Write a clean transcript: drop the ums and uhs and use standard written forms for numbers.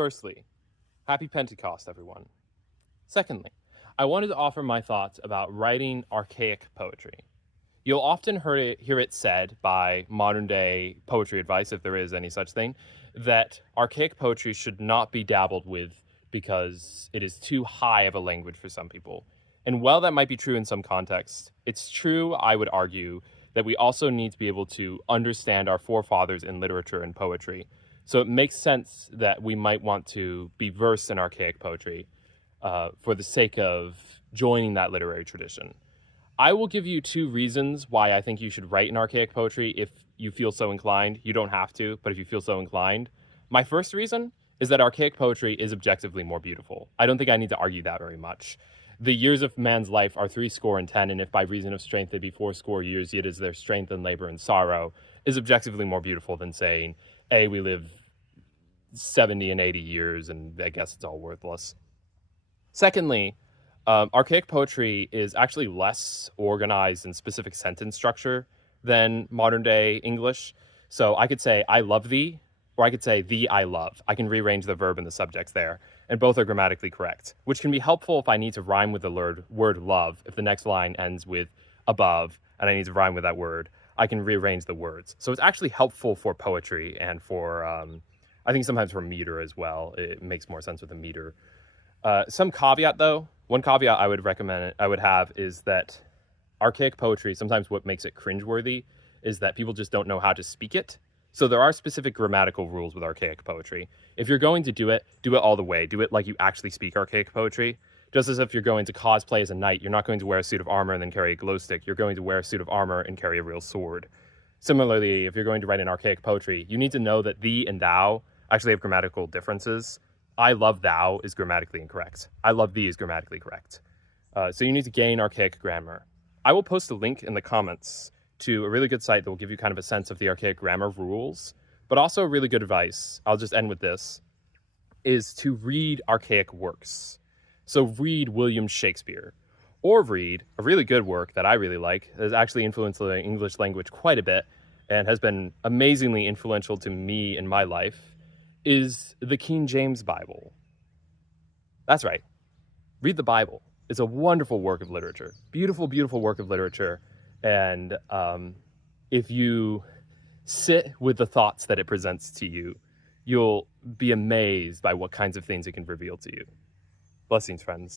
Firstly, happy Pentecost, everyone. Secondly, I wanted to offer my thoughts about writing archaic poetry. You'll often hear it said by modern day poetry advice, if there is any such thing, that archaic poetry should not be dabbled with because it is too high of a language for some people. And while that might be true in some contexts, it's true, I would argue, that we also need to be able to understand our forefathers in literature and poetry. So it makes sense that we might want to be versed in archaic poetry for the sake of joining that literary tradition. I will give you 2 reasons why I think you should write in archaic poetry if you feel so inclined. You don't have to, but if you feel so inclined. My first reason is that archaic poetry is objectively more beautiful. I don't think I need to argue that very much. The years of man's life are 70, and if by reason of strength they be 80 years, yet is their strength and labor and sorrow, is objectively more beautiful than saying, we live 70 and 80 years, and I guess it's all worthless. Secondly, archaic poetry is actually less organized in specific sentence structure than modern day English. So I could say, I love thee, or I could say, thee I love. I can rearrange the verb and the subjects there, and both are grammatically correct, which can be helpful if I need to rhyme with the word love. If the next line ends with above, and I need to rhyme with that word, I can rearrange the words. So it's actually helpful for poetry and for, I think sometimes for meter as well. It makes more sense with a meter. Some caveat though, one caveat I would have is that archaic poetry, sometimes what makes it cringeworthy is that people just don't know how to speak it. So there are specific grammatical rules with archaic poetry. If you're going to do it all the way. Do it like you actually speak archaic poetry. Just as if you're going to cosplay as a knight, you're not going to wear a suit of armor and then carry a glow stick. You're going to wear a suit of armor and carry a real sword. Similarly, if you're going to write an archaic poetry, you need to know that thee and thou actually have grammatical differences. I love thou is grammatically incorrect. I love thee is grammatically correct. So you need to gain archaic grammar. I will post a link in the comments to a really good site that will give you kind of a sense of the archaic grammar rules, but also really good advice, I'll just end with this, is to read archaic works. So read William Shakespeare, or read a really good work that I really like, that has actually influenced the English language quite a bit, and has been amazingly influential to me in my life, is the King James Bible. That's right. Read the Bible. It's a wonderful work of literature. Beautiful, beautiful work of literature. And if you sit with the thoughts that it presents to you, you'll be amazed by what kinds of things it can reveal to you. Blessings, friends.